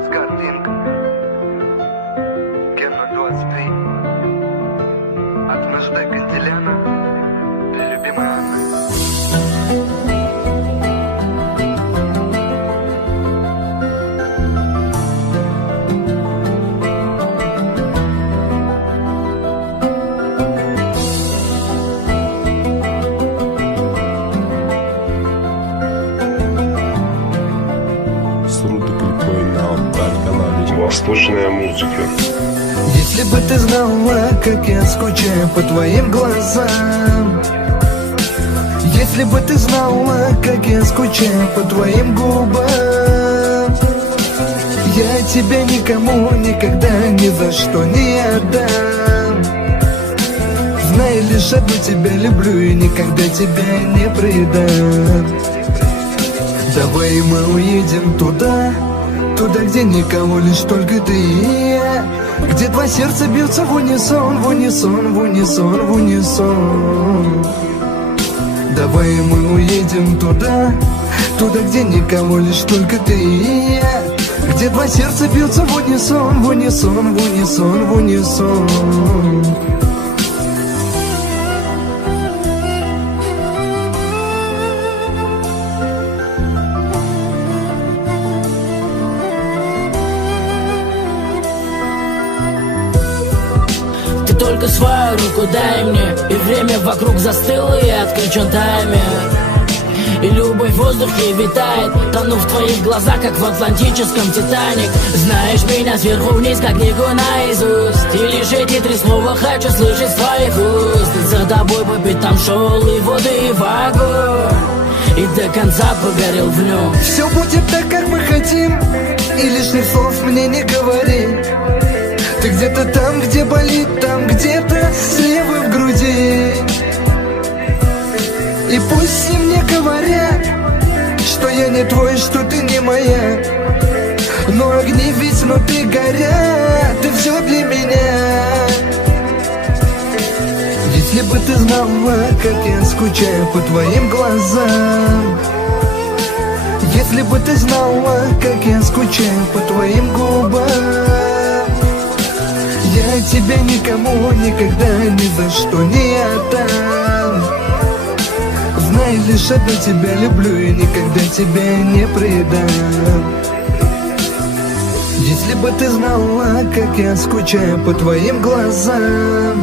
Нацкартинка. Ген 023. От Мжд Кантеляна. Любимая Анна. Восточная музыка. Если бы ты знала, как я скучаю по твоим глазам, если бы ты знала, как я скучаю по твоим губам, я тебя никому никогда ни за что не отдам. Знай, лишь одну тебя люблю и никогда тебя не предам. Давай мы уедем туда, где никого, лишь только ты и я, где два сердца бьются в унисон, в унисон, в унисон, в унисон. Давай мы уедем туда, где никого, лишь только ты и я, где два сердца бьются в унисон, в унисон, в унисон, в унисон. Только свою руку дай мне, и время вокруг застыло, и отключен таймер. И любовь в воздухе витает, тону в твоих глазах, как в атлантическом Титаник. Знаешь меня сверху вниз, как книгу наизусть, и лишь эти три слова хочу слышать с твоих уст. И за тобой по пятам шел и воды, и в огонь, и до конца погорел в нем. Все будет так, как мы хотим, и лишних слов мне не говори. Ты где-то там, где болит, там где-то слева в груди. И пусть все мне говорят, что я не твой, что ты не моя, но огни ведь внутри горят, ты все для меня. Если бы ты знала, как я скучаю по твоим глазам, если бы ты знала, как я скучаю по твоим губам, я тебя никому никогда ни за что не отдам. Знай, лишь одну тебя люблю и никогда тебя не предам. Если бы ты знала, как я скучаю по твоим глазам,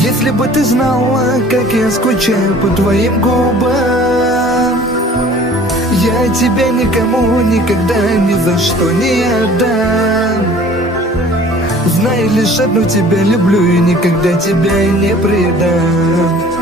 если бы ты знала, как я скучаю по твоим губам, я тебя никому никогда ни за что не отдам. Знай, лишь одну тебя люблю и никогда тебя не предам.